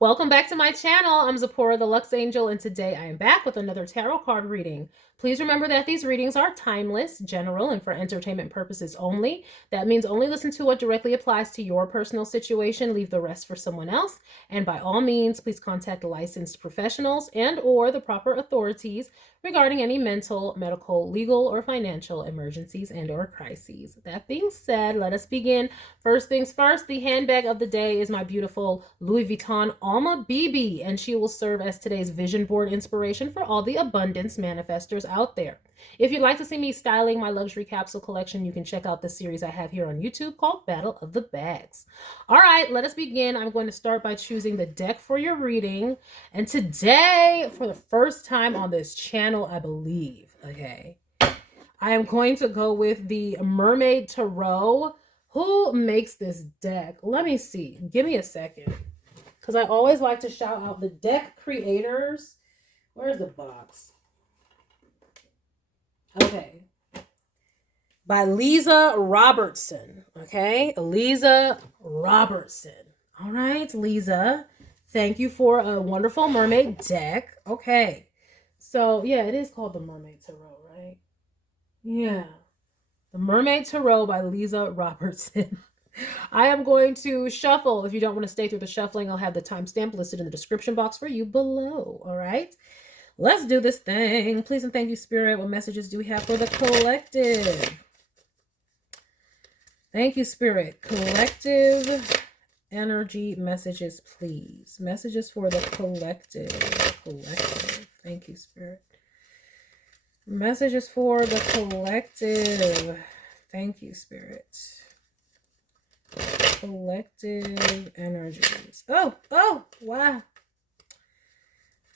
Welcome back to my channel. I'm Zipporah the Lux Angel, and today I am back with another tarot card reading. Please remember that these readings are timeless, general, and for entertainment purposes only. That means only listen to what directly applies to your personal situation, leave the rest for someone else, and by all means, please contact licensed professionals and or the proper authorities regarding any mental, medical, legal, or financial emergencies and or crises. That being said, let us begin. First things first, the handbag of the day is my beautiful Louis Vuitton Alma BB, and she will serve as today's vision board inspiration for all the abundance manifestors out there. If you'd like to see me styling my luxury capsule collection, you can check out the series I have here on YouTube called Battle of the Bags. All right, let us begin. I'm going to start by choosing the deck for your reading. And today, for the first time on this channel, I believe, okay, I am going to go with the Mermaid Tarot. Who makes this deck? Let me see. Give me a second. Because I always like to shout out the deck creators. Where's the box? Okay. By Lisa Robertson. Okay. Lisa Robertson. All right, Lisa. Thank you for a wonderful mermaid deck. Okay. So, yeah, it is called the Mermaid Tarot, right? Yeah. The Mermaid Tarot by Lisa Robertson. I am going to shuffle. If you don't want to stay through the shuffling, I'll have the timestamp listed in the description box for you below. All right. Let's do this thing. Please and thank you, Spirit. What messages do we have for the collective? Thank you, Spirit. Collective energy messages, please. Messages for the collective. Collective. Thank you, Spirit. Messages for the collective. Thank you, Spirit. Collective energies. Oh, wow.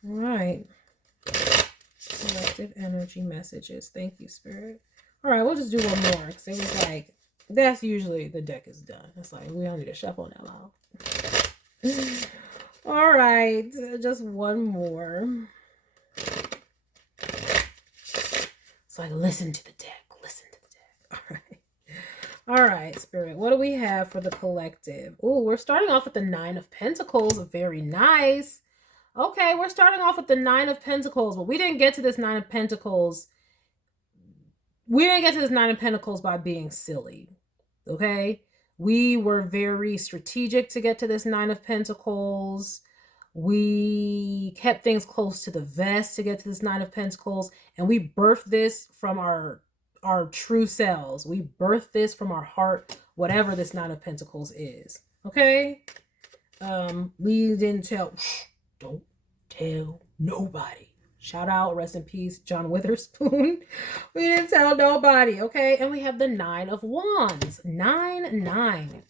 All right. Collective energy messages. Thank you, Spirit. All right, we'll just do one more because it was like, that's usually the deck is done. It's like, we don't need to shuffle that long. All right, just one more. It's like, listen to the deck. Listen to the deck. All right. All right, Spirit. What do we have for the collective? Oh, we're starting off with the Nine of Pentacles. Very nice. Okay, we're starting off with the Nine of Pentacles, but we didn't get to this Nine of Pentacles. We didn't get to this Nine of Pentacles by being silly. Okay? We were very strategic to get to this Nine of Pentacles. We kept things close to the vest to get to this Nine of Pentacles, and we birthed this from our true selves. We birthed this from our heart, whatever this Nine of Pentacles is. Okay? We didn't tell, don't tell nobody. Shout out, rest in peace, John Witherspoon. We didn't tell nobody, okay? And we have the Nine of Wands. 9.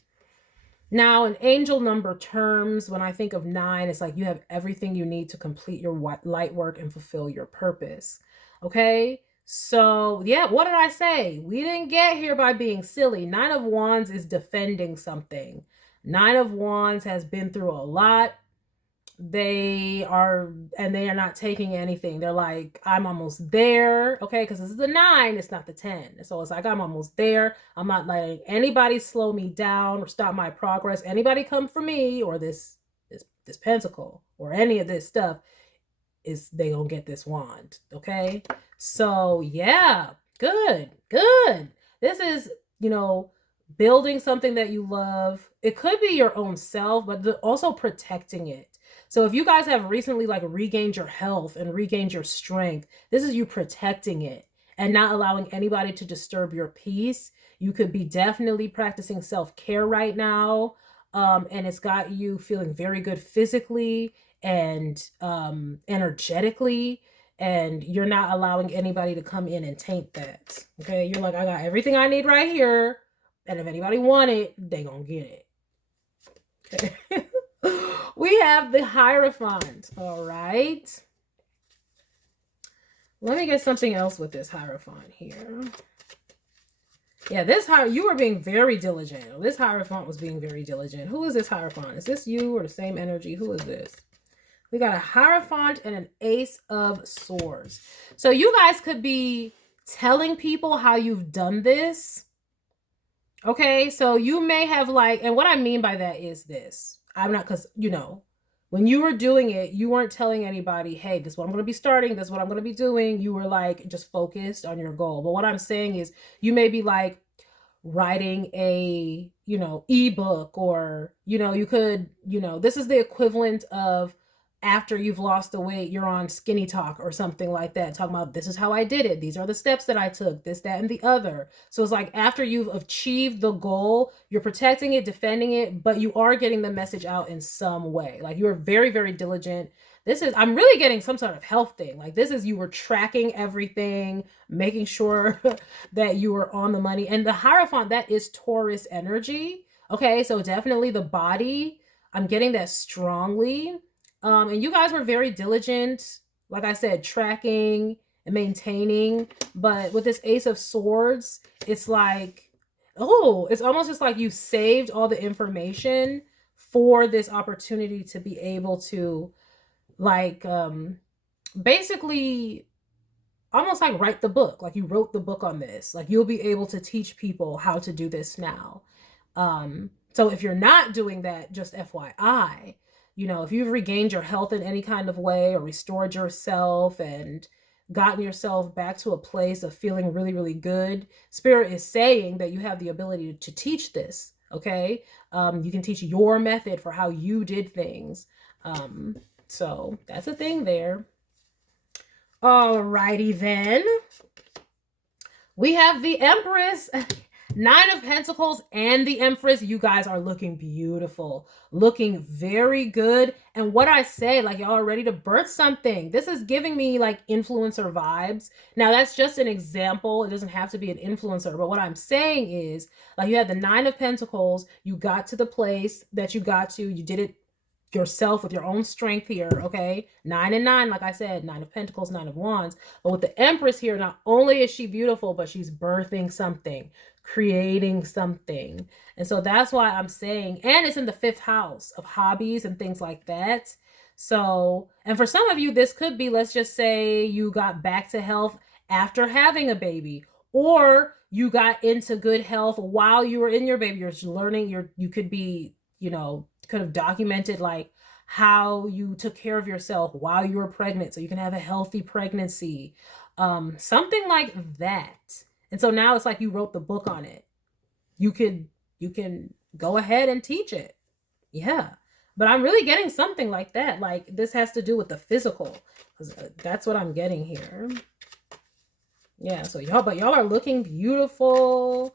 Now, in angel number terms, when I think of 9, it's like you have everything you need to complete your light work and fulfill your purpose, okay? So, yeah, what did I say? We didn't get here by being silly. 9 of Wands is defending something. 9 of Wands has been through a lot. They are not taking anything. They're like, I'm almost there, okay? Because this is the 9, it's not the 10. So it's like, I'm almost there. I'm not letting anybody slow me down or stop my progress. Anybody come for me or this pentacle or any of this stuff, is they gonna get this wand, okay? So yeah, good. This is, building something that you love. It could be your own self, but also protecting it. So if you guys have recently like regained your health and regained your strength, this is you protecting it and not allowing anybody to disturb your peace. You could be definitely practicing self-care right now. And it's got you feeling very good physically and energetically, and you're not allowing anybody to come in and taint that. Okay, you're like, I got everything I need right here, and if anybody want it, they gonna get it. Okay. We have the Hierophant. All right, let me get something else with this Hierophant here. Yeah, you were being very diligent. This Hierophant was being very diligent. Who is this Hierophant? Is this you or the same energy? Who is this? We got a Hierophant and an Ace of Swords. So you guys could be telling people how you've done this. Okay, so you may have like, and what I mean by that is this. I'm not, because, when you were doing it, you weren't telling anybody, hey, this is what I'm going to be starting. This is what I'm going to be doing. You were like just focused on your goal. But what I'm saying is you may be like writing a, ebook, or, you could, this is the equivalent of after you've lost the weight, you're on Skinny Talk or something like that, talking about this is how I did it. These are the steps that I took, this, that, and the other. So it's like after you've achieved the goal, you're protecting it, defending it, but you are getting the message out in some way. Like you are very, very diligent. I'm really getting some sort of health thing. Like this is, you were tracking everything, making sure that you were on the money. And the Hierophant, that is Taurus energy. Okay, so definitely the body, I'm getting that strongly. And you guys were very diligent, like I said, tracking and maintaining. But with this Ace of Swords, it's like, oh, it's almost just like you saved all the information for this opportunity to be able to, like, basically almost like write the book. Like you wrote the book on this. Like you'll be able to teach people how to do this now. So if you're not doing that, just FYI, if you've regained your health in any kind of way or restored yourself and gotten yourself back to a place of feeling really, really good, Spirit is saying that you have the ability to teach this, okay? You can teach your method for how you did things. So that's a thing there. Alrighty then. We have the Empress. 9 of Pentacles and the Empress. You guys are looking beautiful, looking very good. And what I say, like y'all are ready to birth something. This is giving me like influencer vibes. Now that's just an example. It doesn't have to be an influencer. But what I'm saying is, like, you had the 9 of Pentacles. You got to the place that you got to. You did it yourself with your own strength here, okay? 9 and 9, like I said, 9 of Pentacles, 9 of Wands. But with the Empress here, not only is she beautiful, but she's birthing something, creating something. And so that's why I'm saying, and it's in the 5th house of hobbies and things like that. So, and for some of you, this could be, let's just say you got back to health after having a baby, or you got into good health while you were in your baby. You're learning, you could be, could have documented like how you took care of yourself while you were pregnant so you can have a healthy pregnancy, something like that. And so now it's like you wrote the book on it. You can go ahead and teach it. Yeah. But I'm really getting something like that. Like this has to do with the physical, because that's what I'm getting here. Yeah, so y'all are looking beautiful.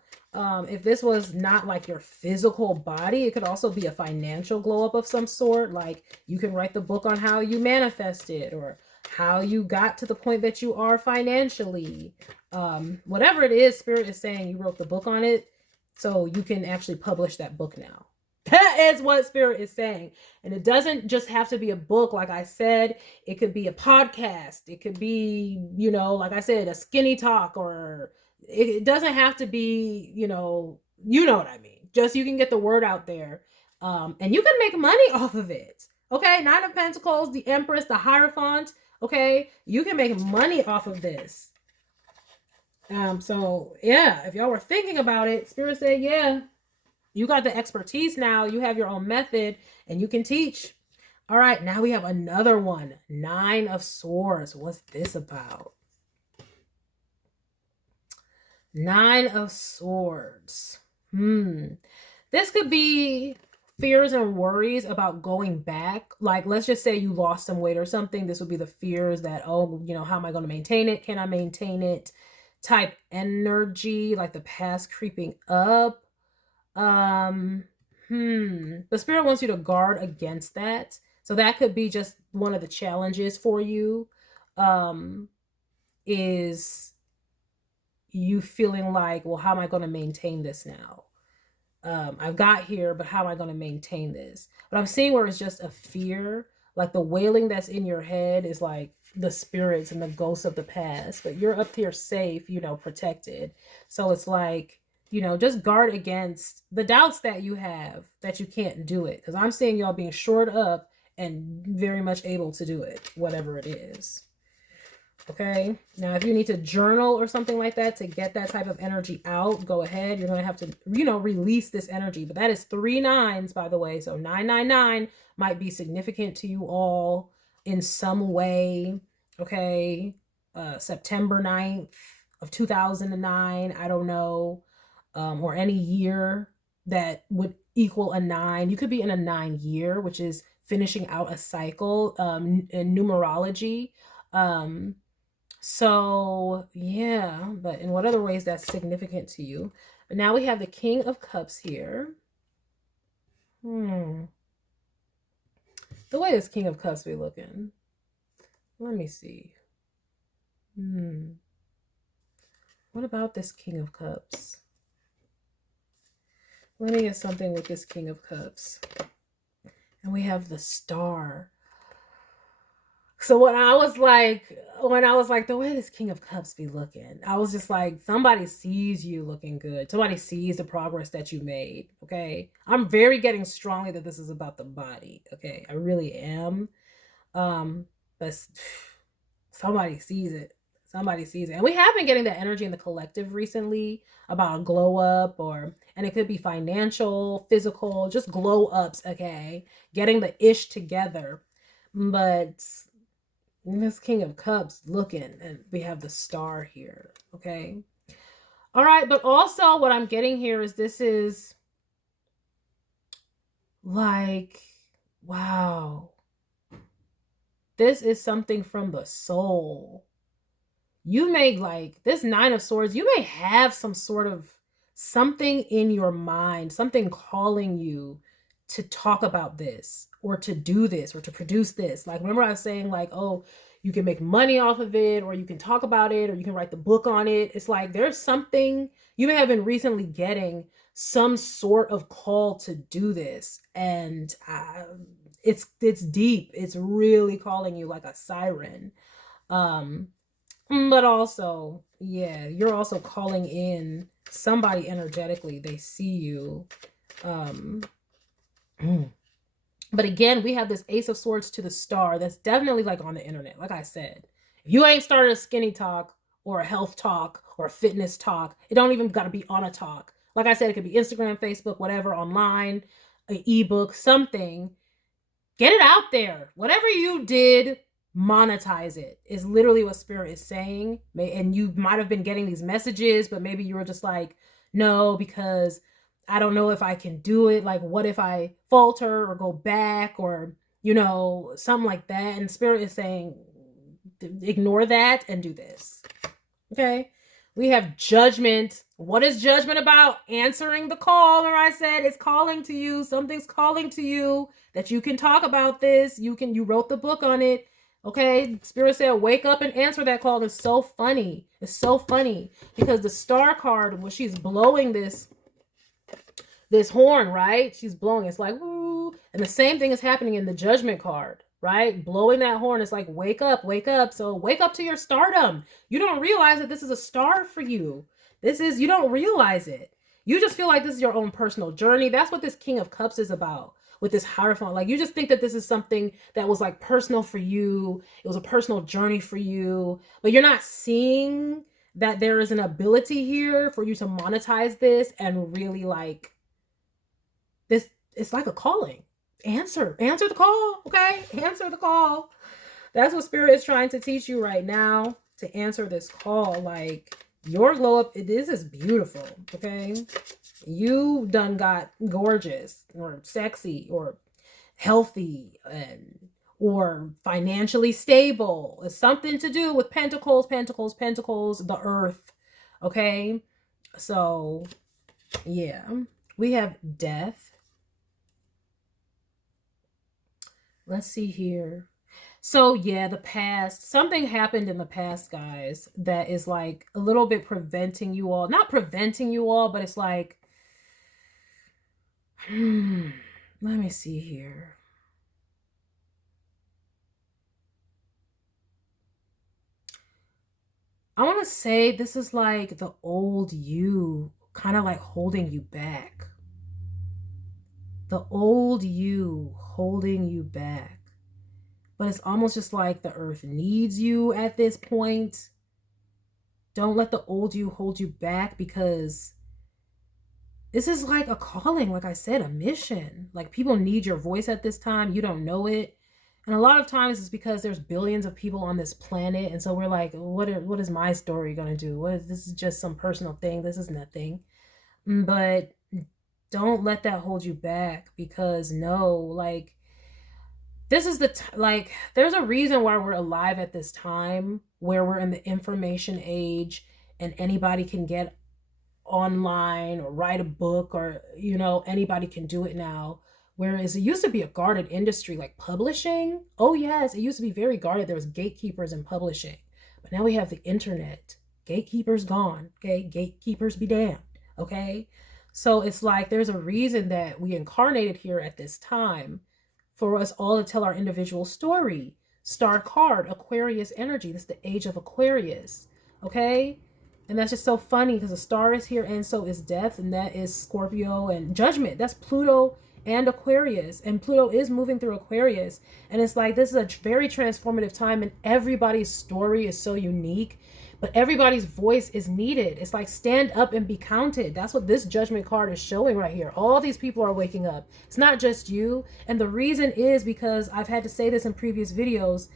If this was not like your physical body, it could also be a financial glow up of some sort. Like you can write the book on how you manifested or how you got to the point that you are financially. Whatever it is, Spirit is saying you wrote the book on it, so you can actually publish that book now. That is what Spirit is saying. And it doesn't just have to be a book. Like I said, it could be a podcast. It could be, like I said, a Skinny Talk, or it doesn't have to be, you know what I mean. Just you can get the word out there. And you can make money off of it. Okay. 9 of Pentacles, the Empress, the Hierophant. Okay. You can make money off of this. So yeah, if y'all were thinking about it, Spirit said, yeah, you got the expertise now. You have your own method and you can teach. All right, now we have another one. 9 of Swords. What's this about? 9 of Swords. This could be fears and worries about going back. Like, let's just say you lost some weight or something. This would be the fears that, oh, how am I going to maintain it? Can I maintain it? Type energy, like the past creeping up. The Spirit wants you to guard against that. So that could be just one of the challenges for you, is you feeling like, well, how am I going to maintain this now? I've got here, but how am I going to maintain this? But I'm seeing where it's just a fear, like the wailing that's in your head is like the spirits and the ghosts of the past, but you're up here safe, protected. So it's like, just guard against the doubts that you have that you can't do it. Because I'm seeing y'all being shored up and very much able to do it, whatever it is. Okay. Now, if you need to journal or something like that to get that type of energy out, go ahead. You're going to have to, release this energy. But that is 3 9s, by the way. So 999 might be significant to you all in some way. Okay. September 9th of 2009. I don't know. Or any year that would equal a 9. You could be in a 9 year, which is finishing out a cycle in numerology. So yeah, but in what other ways that's significant to you? But now we have the King of Cups here. The way this King of Cups be looking. Let me see. What about this King of Cups? Let me get something with this King of Cups. And we have the Star. So when I was like, the way this King of Cups be looking, I was just like, somebody sees you looking good. Somebody sees the progress that you made. Okay. I'm very getting strongly that this is about the body. Okay. I really am. But somebody sees it. Somebody sees it. And we have been getting that energy in the collective recently about a glow up, and it could be financial, physical, just glow ups. Okay. Getting the ish together. But this King of Cups looking, and we have the Star here. Okay. All right. But also what I'm getting here is this is like, wow. This is something from the soul. You may, like, this 9 of Swords, you may have some sort of something in your mind, something calling you to talk about this or to do this or to produce this. Like, remember I was saying, like, oh, you can make money off of it, or you can talk about it, or you can write the book on it. It's like there's something you may have been recently getting some sort of call to do this, and it's deep. It's really calling you like a siren. But also, yeah, you're also calling in somebody energetically. They see you. But again, we have this Ace of Swords to the Star. That's definitely like on the internet. Like I said, if you ain't started a skinny talk or a health talk or a fitness talk, it don't even got to be on a talk. Like I said, it could be Instagram, Facebook, whatever, online, an ebook, something. Get it out there. Whatever you did, monetize it is literally what Spirit is saying. And you might have been getting these messages, but maybe you were just like, no, because I don't know if I can do it. Like, what if I falter or go back, or, something like that. And Spirit is saying, ignore that and do this. Okay. We have Judgment. What is Judgment about? Answering the call. Or I said it's calling to you. Something's calling to you that you can talk about this. You wrote the book on it. Okay. Spirit said, wake up and answer that call. It's so funny. It's so funny because the Star card, when she's blowing this horn, right? She's blowing. It's like, woo. And the same thing is happening in the Judgment card. Right? Blowing that horn is like, wake up, wake up. So wake up to your stardom. You don't realize that this is a star for you. You don't realize it. You just feel like this is your own personal journey. That's what this King of Cups is about with this Hierophant. Like, you just think that this is something that was like personal for you. It was a personal journey for you, but you're not seeing that there is an ability here for you to monetize this and really like this. It's like a calling. Answer the call. Okay. Answer the call. That's what Spirit is trying to teach you right now, to answer this call. Like, your glow up, this is beautiful. Okay. You done got gorgeous or sexy or healthy or financially stable. It's something to do with pentacles, the earth. Okay. So yeah, we have Death. Let's see here. So yeah, the past, something happened in the past, guys, that is like a little bit preventing you all, not preventing you all, but it's like, let me see here. I want to say this is like the old you kind of like holding you back. The old you holding you back. but it's almost just like the earth needs you at this point. Don't let the old you hold you back, because this is like a calling, like I said, a mission. Like, people need your voice at this time. You don't know it. And a lot of times it's because there's billions of people on this planet. And so we're like, what is my story going to do? This is just some personal thing. This is nothing. But don't let that hold you back, because no, like, this is like, there's a reason why we're alive at this time, where we're in the information age and anybody can get online or write a book, or anybody can do it now. Whereas it used to be a guarded industry, like publishing. Oh yes, it used to be very guarded. There was gatekeepers in publishing, but now we have the internet. Gatekeepers gone. Okay, gatekeepers be damned. Okay, so it's like there's a reason that we incarnated here at this time, for us all to tell our individual story. Star card, Aquarius energy. This is the age of Aquarius. Okay, and that's just so funny, because the star is here, and so is death, and that is Scorpio, and judgment. That's Pluto and Aquarius, and Pluto is moving through Aquarius. And it's like, this is a very transformative time, and everybody's story is so unique, but everybody's voice is needed. It's like, stand up and be counted. That's what this judgment card is showing right here. All these people are waking up. It's not just you. And the reason is because I've had to say this in previous videos.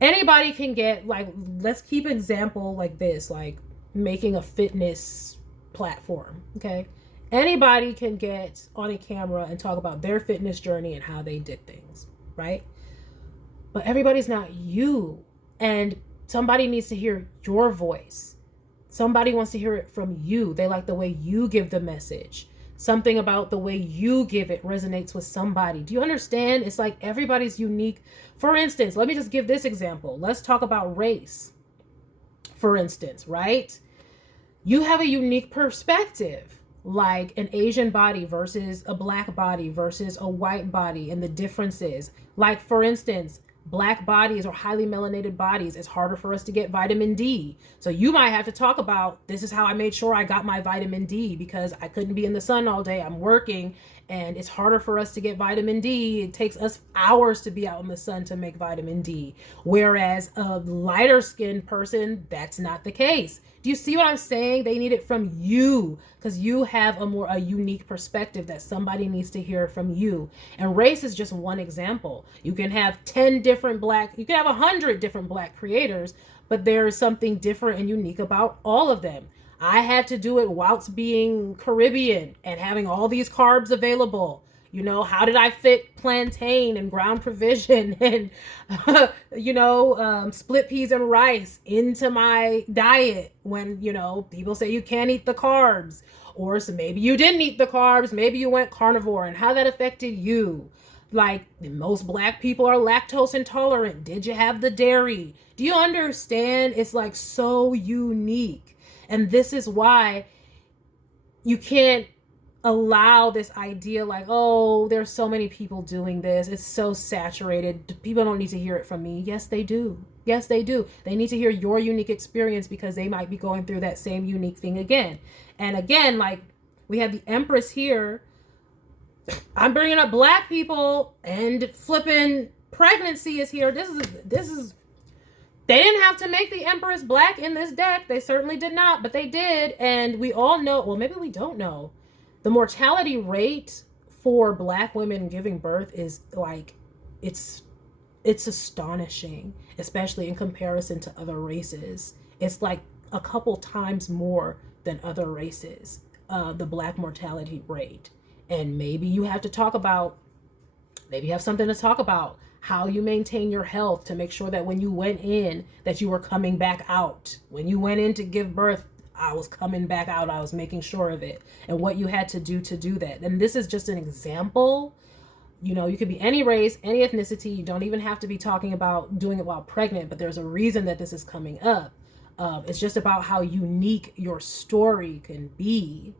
Anybody can get, like, let's keep an example like this, like making a fitness platform. Okay, anybody can get on a camera and talk about their fitness journey and how they did things, right? But everybody's not you, and somebody needs to hear your voice. Somebody wants to hear it from you. They like the way you give the message. Something about the way you give it resonates with somebody. Do you understand? It's like everybody's unique. For instance, let me just give this example. Let's talk about race, for instance, right? You have a unique perspective, like an Asian body versus a black body versus a white body, and the differences. Like, for instance, black bodies or highly melanated bodies, it's harder for us to get vitamin D. So you might have to talk about, this is how I made sure I got my vitamin D, because I couldn't be in the sun all day. I'm working, and it's harder for us to get vitamin D. It takes us hours to be out in the sun to make vitamin D. Whereas a lighter skinned person, that's not the case. Do you see what I'm saying? They need it from you, because you have a unique perspective that somebody needs to hear from you. And race is just one example. You can have 10 different you can have 100 different black creators, but there's something different and unique about all of them. I had to do it whilst being Caribbean and having all these carbs available. How did I fit plantain and ground provision and, split peas and rice into my diet when, people say you can't eat the carbs? Or so maybe you didn't eat the carbs, maybe you went carnivore, and how that affected you. Like, most black people are lactose intolerant. Did you have the dairy? Do you understand? It's like so unique. And this is why you can't allow this idea like, oh, there's so many people doing this, it's so saturated, people don't need to hear it from me. Yes, they do. Yes, they do. They need to hear your unique experience, because they might be going through that same unique thing again. And again, like, we have the Empress here. I'm bringing up black people, and flipping pregnancy is here. This is they didn't have to make the Empress black in this deck. They certainly did not, but they did. And we all know, well, maybe we don't know, the mortality rate for black women giving birth is like, it's astonishing, especially in comparison to other races. It's like a couple times more than other races, the black mortality rate. And maybe you have something to talk about, how you maintain your health to make sure that when you went in, that you were coming back out. When you went in to give birth, I was coming back out. I was making sure of it, and what you had to do that. And this is just an example. You could be any race, any ethnicity. You don't even have to be talking about doing it while pregnant, but there's a reason that this is coming up. It's just about how unique your story can be.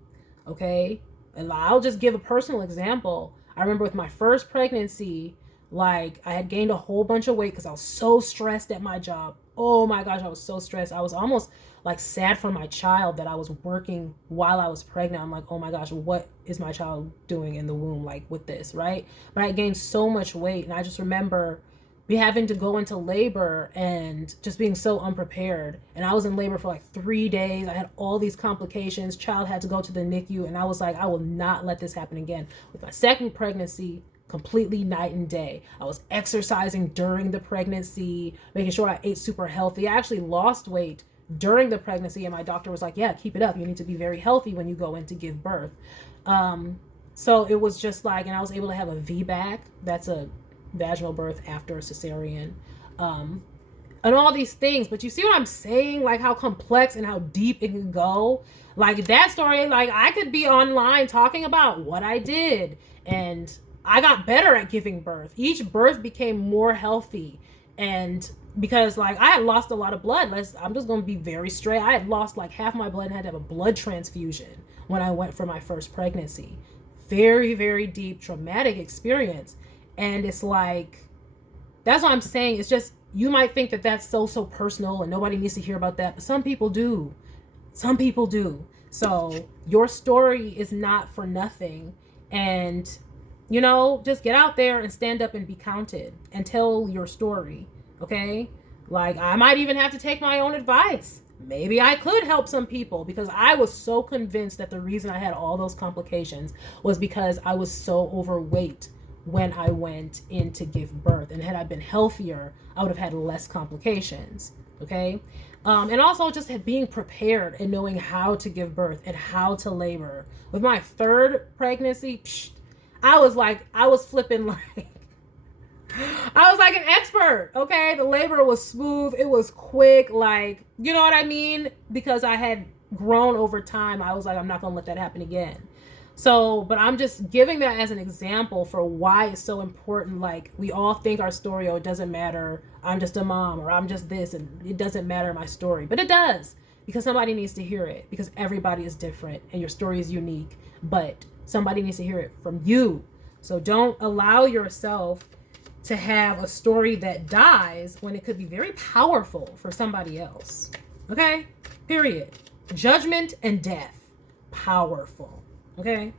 Okay. And I'll just give a personal example. I remember with my first pregnancy, like, I had gained a whole bunch of weight because I was so stressed at my job. Oh my gosh, I was so stressed. I was almost like sad for my child that I was working while I was pregnant. I'm like, oh my gosh, what is my child doing in the womb, like, with this, right? But I gained so much weight, and I just remember be having to go into labor and just being so unprepared. And I was in labor for like 3 days. I had all these complications. Child had to go to the NICU. And I was like, I will not let this happen again. With my second pregnancy, completely night and day. I was exercising during the pregnancy, making sure I ate super healthy. I actually lost weight during the pregnancy. And my doctor was like, yeah, keep it up. You need to be very healthy when you go in to give birth. So it was just like, and I was able to have a VBAC. That's a vaginal birth after a cesarean, and all these things. But you see what I'm saying? Like how complex and how deep it can go. Like that story, like I could be online talking about what I did, and I got better at giving birth. Each birth became more healthy, and because like I had lost a lot of blood. I'm just going to be very straight. I had lost like half my blood and had to have a blood transfusion when I went for my first pregnancy. Very, very deep traumatic experience. And it's like, that's what I'm saying. It's just, you might think that that's so personal and nobody needs to hear about that. But some people do. Some people do. So your story is not for nothing. And, you know, just get out there and stand up and be counted and tell your story. Okay? Like, I might even have to take my own advice. Maybe I could help some people, because I was so convinced that the reason I had all those complications was because I was so overweight when I went in to give birth. And had I been healthier, I would have had less complications. Okay. And also just being prepared and knowing how to give birth and how to labor. With my third pregnancy, I was flipping like, I was like an expert. Okay. The labor was smooth. It was quick. Like, you know what I mean? Because I had grown over time. I was like, I'm not going to let that happen again. So, but I'm just giving that as an example for why it's so important. Like, we all think our story, oh, it doesn't matter. I'm just a mom, or I'm just this, and it doesn't matter my story. But it does, because somebody needs to hear it, because everybody is different and your story is unique, but somebody needs to hear it from you. So don't allow yourself to have a story that dies when it could be very powerful for somebody else. Okay? Period. Judgment and death. Powerful. Okay,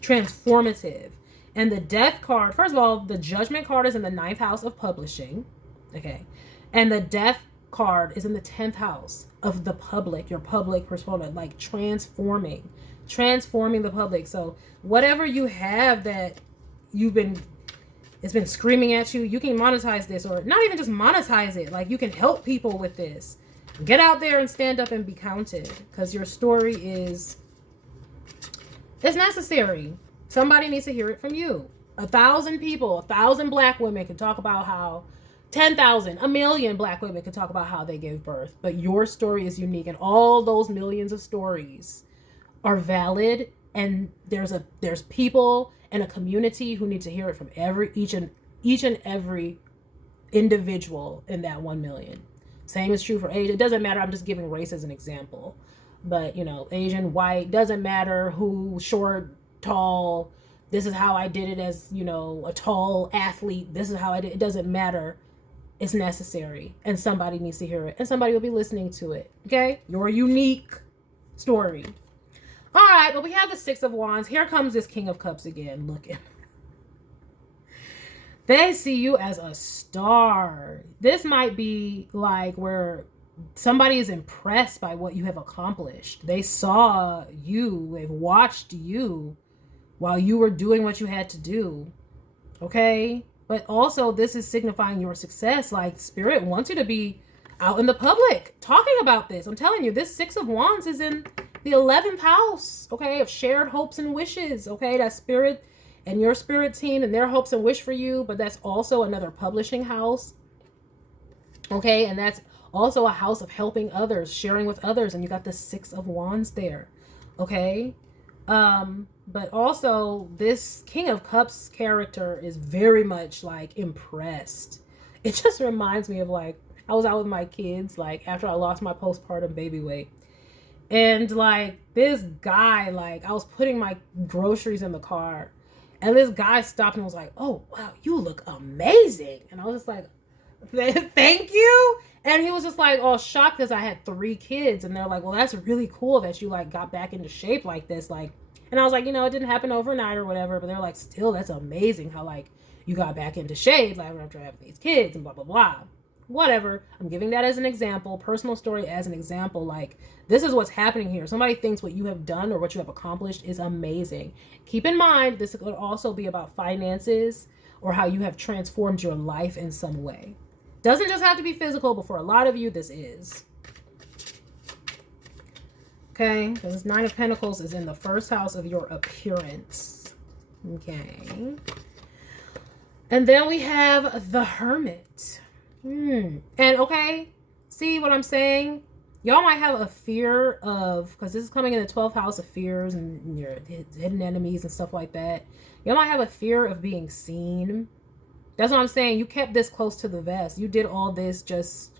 transformative. And the death card, first of all, the judgment card is in the 9th house of publishing. Okay, and the death card is in the 10th house of the public, your public persona, like transforming the public. So whatever you have that it's been screaming at you, you can monetize this, or not even just monetize it. Like, you can help people with this. Get out there and stand up and be counted, because your story is, it's necessary. Somebody needs to hear it from you. 1,000 people, 1,000 black women can talk about how, 10,000, a million black women can talk about how they gave birth. But your story is unique, and all those millions of stories are valid. And there's people and a community who need to hear it from each and every individual in that 1 million. Same is true for age. It doesn't matter. I'm just giving race as an example. But, you know, Asian, white, doesn't matter who, short, tall. This is how I did it as, you know, a tall athlete. This is how I did it. It doesn't matter. It's necessary. And somebody needs to hear it. And somebody will be listening to it. Okay? Your unique story. All right. But we have the 6 of Wands. Here comes this King of Cups again. Looking. They see you as a star. This might be like where somebody is impressed by what you have accomplished. They saw you, they've watched you while you were doing what you had to do. Okay? But also, this is signifying your success. Like, Spirit wants you to be out in the public talking about this. I'm telling you, this 6 of Wands is in the 11th house, okay, of shared hopes and wishes. Okay? That's Spirit and your Spirit team and their hopes and wish for you. But that's also another publishing house. Okay? And that's also a house of helping others, sharing with others. And you got the 6 of Wands there. Okay? But also, this King of Cups character is very much, like, impressed. It just reminds me of, like, I was out with my kids, like, after I lost my postpartum baby weight. And, like, this guy, like, I was putting my groceries in the car. And this guy stopped and was like, oh, wow, you look amazing. And I was just like, thank you. And he was just like, oh, shocked because I had 3 kids. And they're like, well, that's really cool that you, like, got back into shape like this. Like, and I was like, you know, it didn't happen overnight or whatever. But they're like, still, that's amazing how, like, you got back into shape, like after having these kids and blah, blah, blah. Whatever. I'm giving that as an example, personal story as an example. Like, this is what's happening here. Somebody thinks what you have done or what you have accomplished is amazing. Keep in mind, this could also be about finances or how you have transformed your life in some way. Doesn't just have to be physical, but for a lot of you, this is. Okay, because 9 of Pentacles is in the first house of your appearance. Okay. And then we have the Hermit. And okay, see what I'm saying? Y'all might have a fear of, because this is coming in the 12th house of fears and your hidden enemies and stuff like that. Y'all might have a fear of being seen. That's what I'm saying. You kept this close to the vest. You did all this just,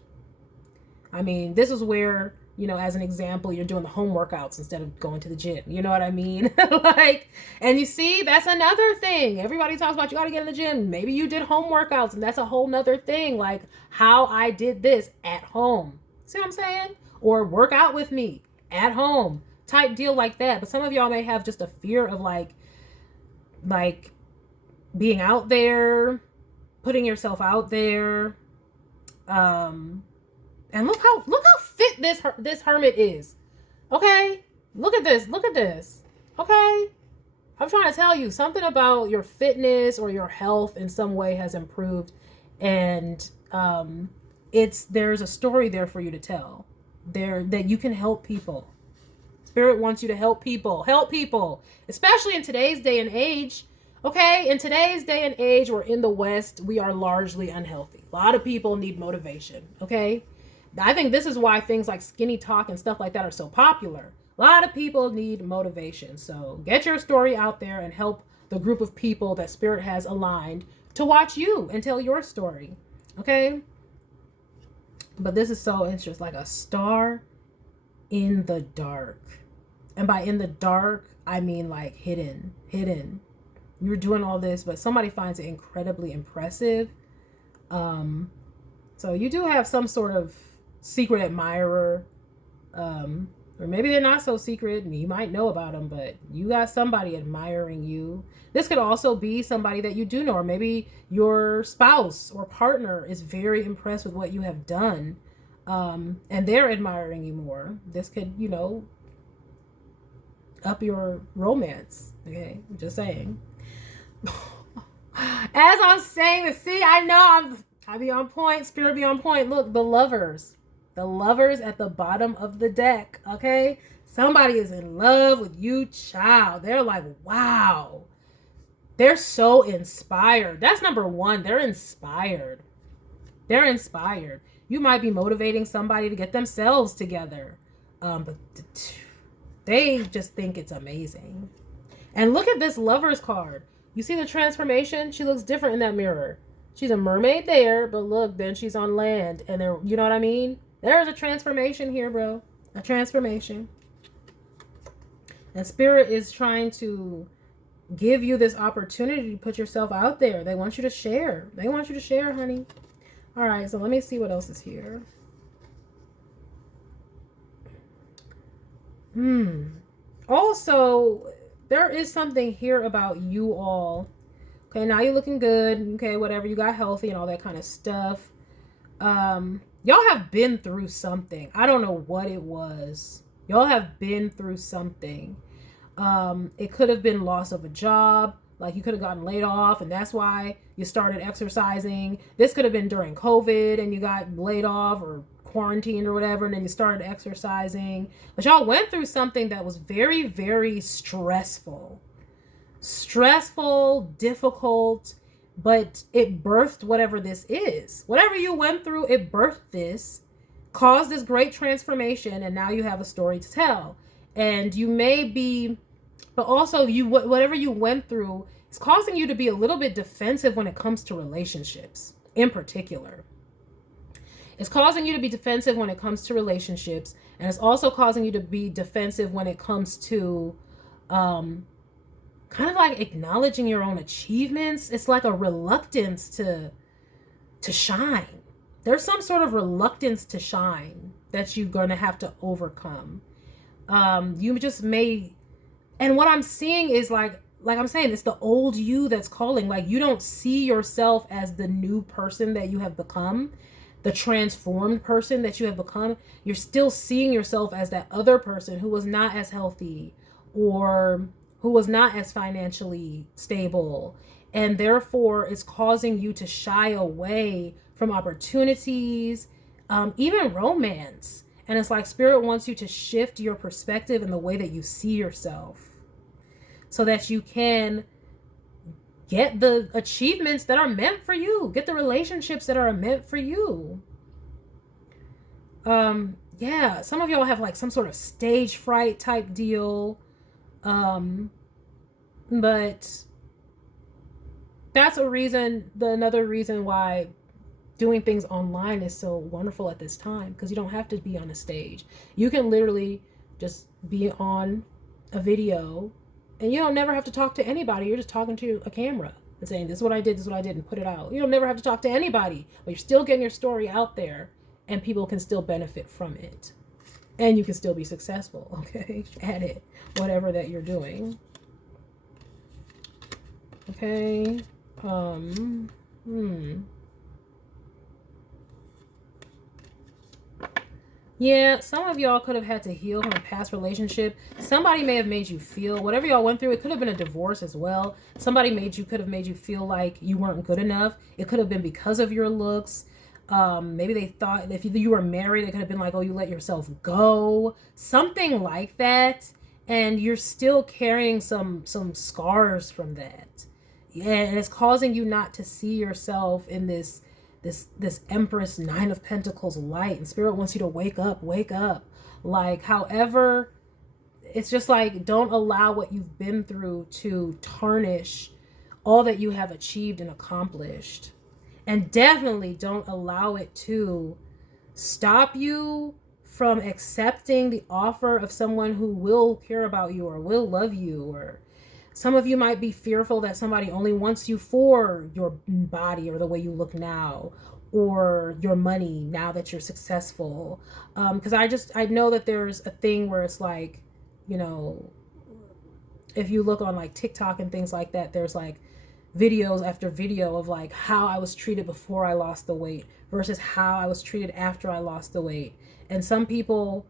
I mean, this is where, you know, as an example, you're doing the home workouts instead of going to the gym. You know what I mean? Like, and you see, that's another thing. Everybody talks about you got to get in the gym. Maybe you did home workouts, and that's a whole nother thing. Like how I did this at home. See what I'm saying? Or work out with me at home type deal like that. But some of y'all may have just a fear of like being out there, putting yourself out there. And look how fit this hermit is. Okay? Look at this. Look at this. Okay? I'm trying to tell you something about your fitness or your health in some way has improved, and there's a story there for you to tell. There that you can help people. Spirit wants you to help people. Help people, especially in today's day and age. Okay? In today's day and age, we're in the West, we are largely unhealthy. A lot of people need motivation. Okay? I think this is why things like skinny talk and stuff like that are so popular. A lot of people need motivation. So get your story out there and help the group of people that Spirit has aligned to watch you and tell your story. Okay? But this is so interesting. Like a star in the dark. And by in the dark, I mean like hidden. You're doing all this, but somebody finds it incredibly impressive. So you do have some sort of secret admirer, or maybe they're not so secret and you might know about them, but you got somebody admiring you. This could also be somebody that you do know, or maybe your spouse or partner is very impressed with what you have done, and they're admiring you more. This could, you know, up your romance. Okay, I'm just saying. As I'm saying this, see, I know I be on point, Spirit be on point. Look, the lovers at the bottom of the deck. Okay, somebody is in love with you, child. They're like, wow, they're so inspired. That's number one. They're inspired. You might be motivating somebody to get themselves together, but they just think it's amazing. And look at this Lovers card. You see the transformation? She looks different in that mirror. She's a mermaid there, but look, then she's on land, and there, you know what I mean? There's a transformation here, bro. A transformation. And Spirit is trying to give you this opportunity to put yourself out there. They want you to share. They want you to share, honey. All right, so let me see what else is here. Also, there is something here about you all. Okay, now you're looking good. Okay, whatever. You got healthy and all that kind of stuff. Y'all have been through something. I don't know what it was. Y'all have been through something. It could have been loss of a job. Like you could have gotten laid off and that's why you started exercising. This could have been during COVID and you got laid off or quarantined or whatever, and then you started exercising. But y'all went through something that was very, very stressful. Stressful, difficult, but it birthed whatever this is. Whatever you went through, it birthed this, caused this great transformation, and now you have a story to tell. And you may be, but also whatever you went through is causing you to be a little bit defensive when it comes to relationships in particular. It's causing you to be defensive when it comes to relationships, and it's also causing you to be defensive when it comes to kind of like acknowledging your own achievements. It's like a reluctance to shine. There's some sort of reluctance to shine that you're going to have to overcome. You just may, and what I'm seeing is like like I'm saying, it's the old you that's calling. Like, you don't see yourself as the new person that you have become, the transformed person that you have become. You're still seeing yourself as that other person who was not as healthy, or who was not as financially stable. And therefore, it's causing you to shy away from opportunities, even romance. And it's like Spirit wants you to shift your perspective in the way that you see yourself, so that you can get the achievements that are meant for you, get the relationships that are meant for you. Yeah, some of y'all have like some sort of stage fright type deal. But that's another reason why doing things online is so wonderful at this time, because you don't have to be on a stage. You can literally just be on a video, and you don't never have to talk to anybody. You're just talking to a camera and saying, this is what I did, and put it out. You don't never have to talk to anybody, but you're still getting your story out there, and people can still benefit from it. And you can still be successful, okay, at it, whatever that you're doing. Okay. Yeah, some of y'all could have had to heal from a past relationship. Somebody may have made you feel, whatever y'all went through, it could have been a divorce as well. Somebody could have made you feel like you weren't good enough. It could have been because of your looks. Maybe they thought if you were married, it could have been like, oh, you let yourself go. Something like that. And you're still carrying some scars from that. Yeah, and it's causing you not to see yourself in this Empress Nine of Pentacles light. And Spirit wants you to wake up. Like, however, it's just like, don't allow what you've been through to tarnish all that you have achieved and accomplished. And definitely don't allow it to stop you from accepting the offer of someone who will care about you or will love you. Or some of you might be fearful that somebody only wants you for your body or the way you look now, or your money now that you're successful. Because I know that there's a thing where it's like, you know, if you look on like TikTok and things like that, there's like videos after video of like how I was treated before I lost the weight versus how I was treated after I lost the weight. And some people,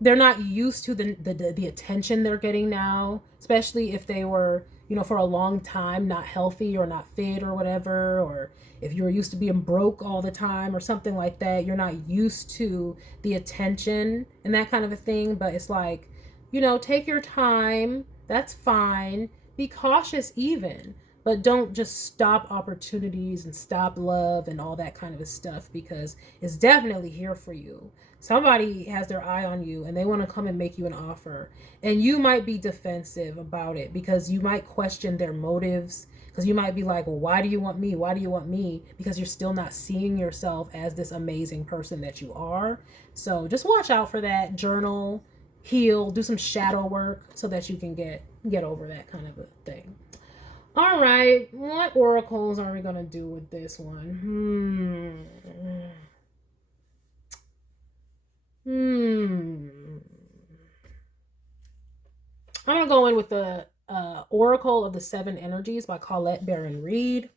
they're not used to the attention they're getting now, especially if they were, you know, for a long time not healthy or not fit or whatever, or if you were used to being broke all the time or something like that. You're not used to the attention and that kind of a thing. But it's like, you know, take your time. That's fine. Be cautious even, but don't just stop opportunities and stop love and all that kind of stuff, because it's definitely here for you. Somebody has their eye on you and they want to come and make you an offer, and you might be defensive about it because you might question their motives, because you might be like, well, why do you want me? Why do you want me? Because you're still not seeing yourself as this amazing person that you are. So just watch out for that. Journal, heal, do some shadow work so that you can get over that kind of a thing. All right, what oracles are we gonna do with this one? I'm gonna go in with the Oracle of the Seven Energies by Colette Baron Reed.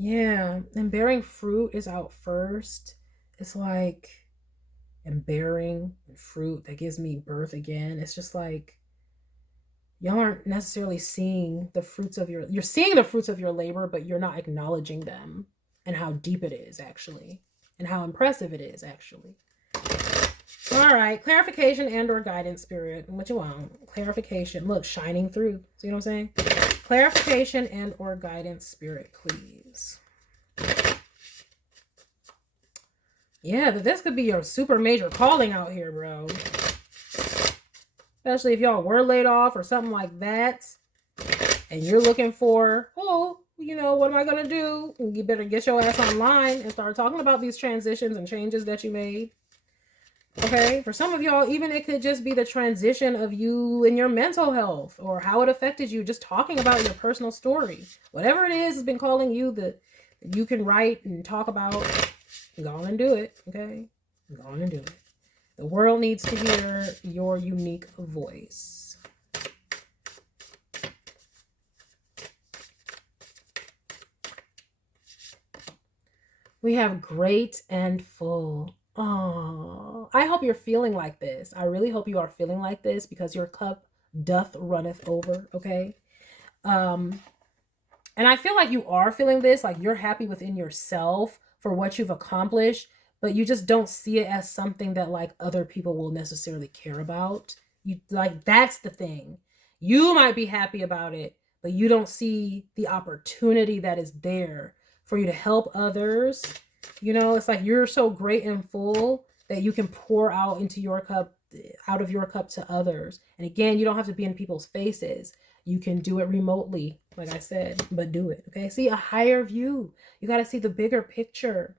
Yeah, and bearing fruit is out first. It's like, and bearing fruit, that gives me birth again. It's just like, y'all aren't necessarily seeing the fruits of you're seeing the fruits of your labor, but you're not acknowledging them and how deep it is actually, and how impressive it is actually. All right, clarification and or guidance, Spirit. What you want? Clarification. Look, shining through. See what I'm saying? Clarification and or guidance, Spirit, please. Yeah, but this could be your super major calling out here, bro. Especially if y'all were laid off or something like that, and you're looking for, oh, you know, what am I going to do? You better get your ass online and start talking about these transitions and changes that you made. Okay, for some of y'all, even it could just be the transition of you and your mental health, or how it affected you, just talking about your personal story. Whatever it is has been calling you, that you can write and talk about Go on and do it, okay? Go on and do it. The world needs to hear your unique voice. We have great and full. Oh, I hope you're feeling like this. I really hope you are feeling like this because your cup doth runneth over, okay? And I feel like you are feeling this, like you're happy within yourself for what you've accomplished, but you just don't see it as something that like other people will necessarily care about. You like, that's the thing. You might be happy about it, but you don't see the opportunity that is there for you to help others. You know, it's like you're so great and full that you can pour out into your cup, out of your cup to others. And again, you don't have to be in people's faces. You can do it remotely, like I said, but do it, okay? See a higher view. You got to see the bigger picture.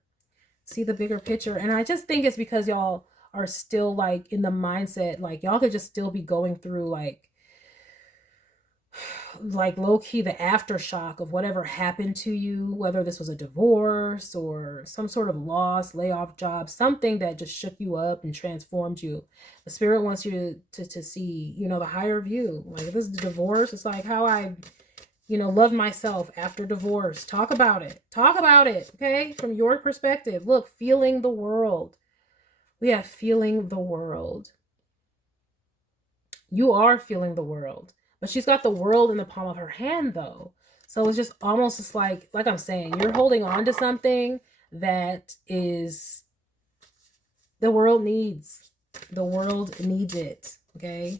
See the bigger picture. And I just think it's because y'all are still like in the mindset, like y'all could just still be going through like low-key the aftershock of whatever happened to you, whether this was a divorce or some sort of loss, layoff job, something that just shook you up and transformed you. The spirit wants you to see, you know, the higher view. Like if this is a divorce, it's like how I, you know, love myself after divorce. Talk about it. Talk about it, okay? From your perspective. Look, feeling the world. We have feeling the world. You are feeling the world. But she's got the world in the palm of her hand, though. So it's just almost just like I'm saying, you're holding on to something that is the world needs. The world needs it, okay?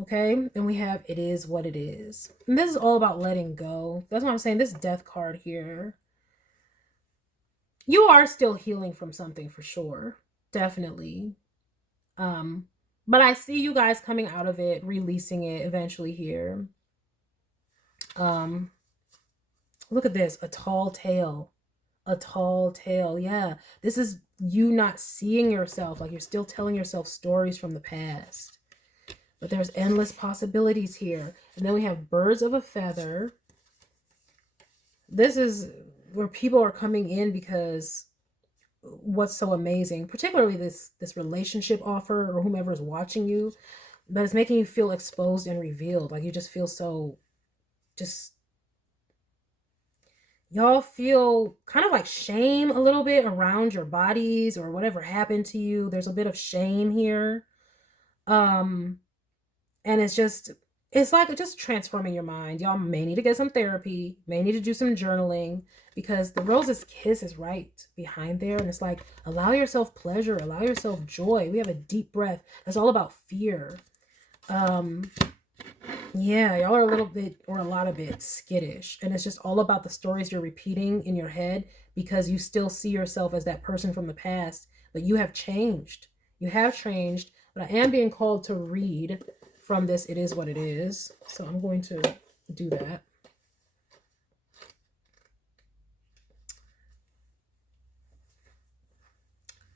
Okay, and we have it is what it is. And this is all about letting go. That's what I'm saying. This death card here. You are still healing from something for sure. Definitely. But I see you guys coming out of it, releasing it eventually here. Look at this, a tall tale. A tall tale. Yeah. This is you not seeing yourself, like you're still telling yourself stories from the past. But there's endless possibilities here. And then we have birds of a feather. This is where people are coming in because what's so amazing, particularly this relationship offer or whomever is watching you, but it's making you feel exposed and revealed. Like you just feel so, just, y'all feel kind of like shame a little bit around your bodies or whatever happened to you. There's a bit of shame here. And it's like just transforming your mind. Y'all may need to get some therapy, may need to do some journaling, because the rose's kiss is right behind there. And it's like, allow yourself pleasure, allow yourself joy. We have a deep breath. That's all about fear. Yeah, y'all are a little bit or a lot of it skittish. And it's just all about the stories you're repeating in your head because you still see yourself as that person from the past, but you have changed. You have changed, but I am being called to read from this It Is What It Is. So I'm going to do that.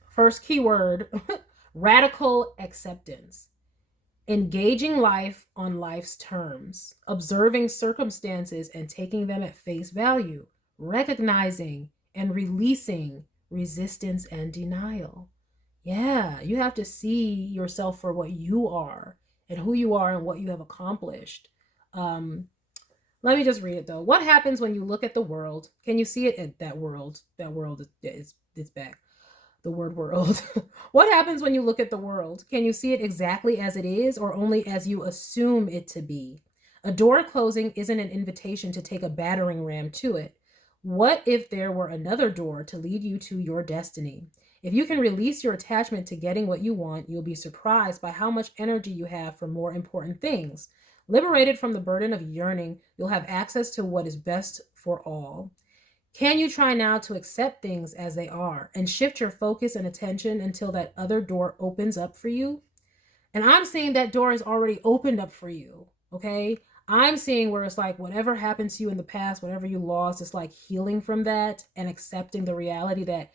First keyword, radical acceptance. Engaging life on life's terms, observing circumstances and taking them at face value, recognizing and releasing resistance and denial. Yeah, you have to see yourself for what you are and who you are and what you have accomplished. Let me just read it though. What happens when you look at the world? Can you see it at that world? That world is back. The word world. What happens when you look at the world? Can you see it exactly as it is or only as you assume it to be? A door closing isn't an invitation to take a battering ram to it. What if there were another door to lead you to your destiny? If you can release your attachment to getting what you want, you'll be surprised by how much energy you have for more important things. Liberated from the burden of yearning, you'll have access to what is best for all. Can you try now to accept things as they are and shift your focus and attention until that other door opens up for you? And I'm seeing that door is already opened up for you, okay? I'm seeing where it's like whatever happened to you in the past, whatever you lost, it's like healing from that and accepting the reality that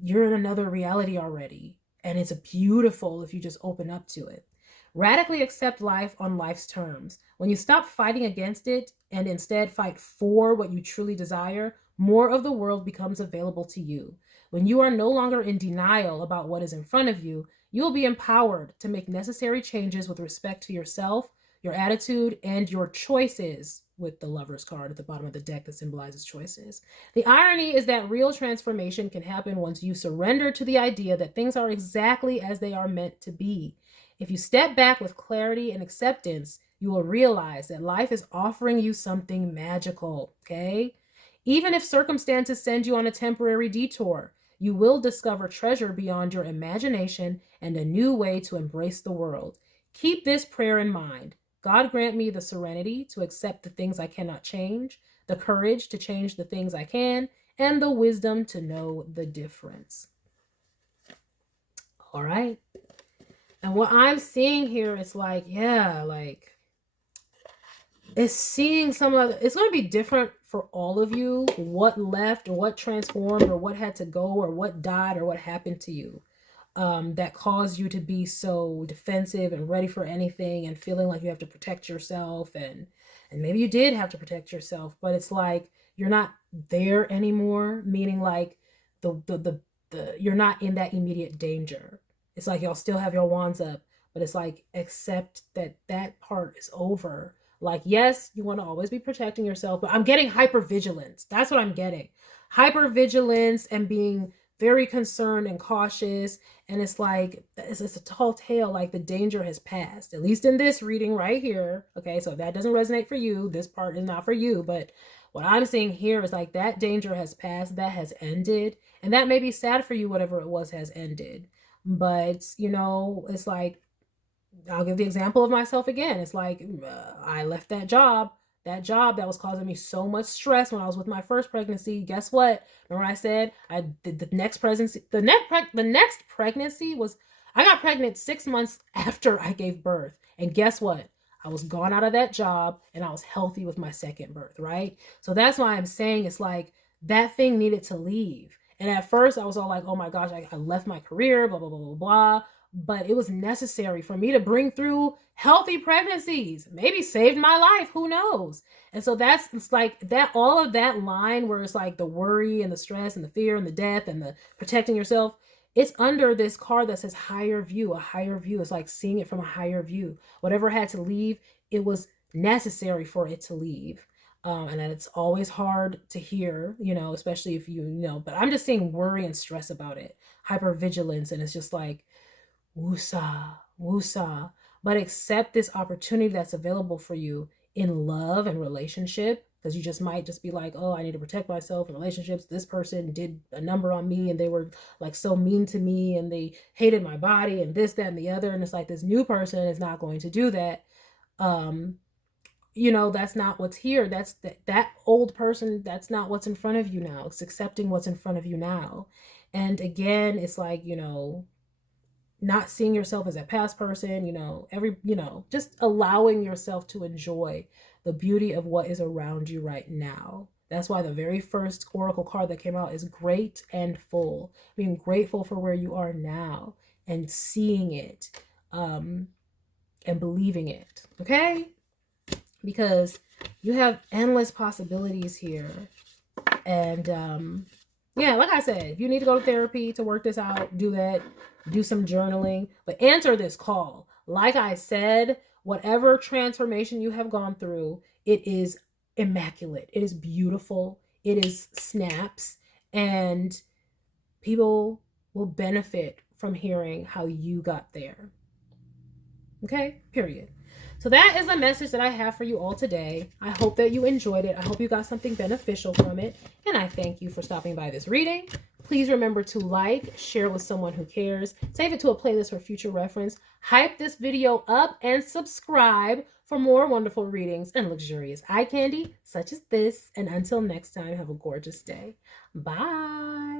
you're in another reality already. And it's beautiful if you just open up to it. Radically accept life on life's terms. When you stop fighting against it and instead fight for what you truly desire, more of the world becomes available to you. When you are no longer in denial about what is in front of you, you will be empowered to make necessary changes with respect to yourself, your attitude, and your choices, with the Lover's card at the bottom of the deck that symbolizes choices. The irony is that real transformation can happen once you surrender to the idea that things are exactly as they are meant to be. If you step back with clarity and acceptance, you will realize that life is offering you something magical, okay? Even if circumstances send you on a temporary detour, you will discover treasure beyond your imagination and a new way to embrace the world. Keep this prayer in mind. God grant me the serenity to accept the things I cannot change, the courage to change the things I can, and the wisdom to know the difference. All right. And what I'm seeing here is like, yeah, like it's seeing some of it's going to be different for all of you, what left or what transformed or what had to go or what died or what happened to you. That caused you to be so defensive and ready for anything and feeling like you have to protect yourself, and maybe you did have to protect yourself, but it's like you're not there anymore, meaning like the you're not in that immediate danger. It's like y'all still have your wands up, but it's like accept that that part is over. Like, yes, you want to always be protecting yourself, but I'm getting hypervigilance. That's what I'm getting. Hypervigilance and being very concerned and cautious. And it's like, it's a tall tale, like the danger has passed, at least in this reading right here. Okay, so if that doesn't resonate for you, this part is not for you. But what I'm seeing here is like that danger has passed, that has ended. And that may be sad for you, whatever it was has ended. But, you know, it's like, I'll give the example of myself again. It's like I left that job that was causing me so much stress when I was with my first pregnancy. Guess what? Remember I said I did the next pregnancy. The next pregnancy was, I got pregnant 6 months after I gave birth. And guess what? I was gone out of that job and I was healthy with my second birth, right? So that's why I'm saying it's like that thing needed to leave. And at first I was all like, oh my gosh, I left my career, blah, blah, blah, blah, blah. But it was necessary for me to bring through healthy pregnancies, maybe saved my life, who knows? And so that's, it's like that, all of that line where it's like the worry and the stress and the fear and the death and the protecting yourself, it's under this card that says higher view. A higher view is like seeing it from a higher view. Whatever had to leave, it was necessary for it to leave. And it's always hard to hear, you know, especially if you know, but I'm just seeing worry and stress about it, hypervigilance. And it's just like, woosah, woosah. But accept this opportunity that's available for you in love and relationship, because you just might just be like, oh, I need to protect myself in relationships. This person did a number on me and they were like so mean to me and they hated my body and this, that, and the other. And it's like this new person is not going to do that. You know, that's not what's here. That's that old person. That's not what's in front of you now. It's accepting what's in front of you now. And again, it's like, you know, not seeing yourself as a past person, you know, just allowing yourself to enjoy the beauty of what is around you right now. That's why the very first oracle card that came out is great and full, being grateful for where you are now and seeing it, and believing it. Okay. Because you have endless possibilities here. And, yeah, like I said, if you need to go to therapy to work this out, do that. Do some journaling, but answer this call. Like I said, whatever transformation you have gone through, it is immaculate. It is beautiful. It is snaps, and people will benefit from hearing how you got there. Okay, period. So that is the message that I have for you all today. I hope that you enjoyed it. I hope you got something beneficial from it. And I thank you for stopping by this reading. Please remember to like, share with someone who cares, save it to a playlist for future reference, hype this video up, and subscribe for more wonderful readings and luxurious eye candy such as this. And until next time, have a gorgeous day. Bye.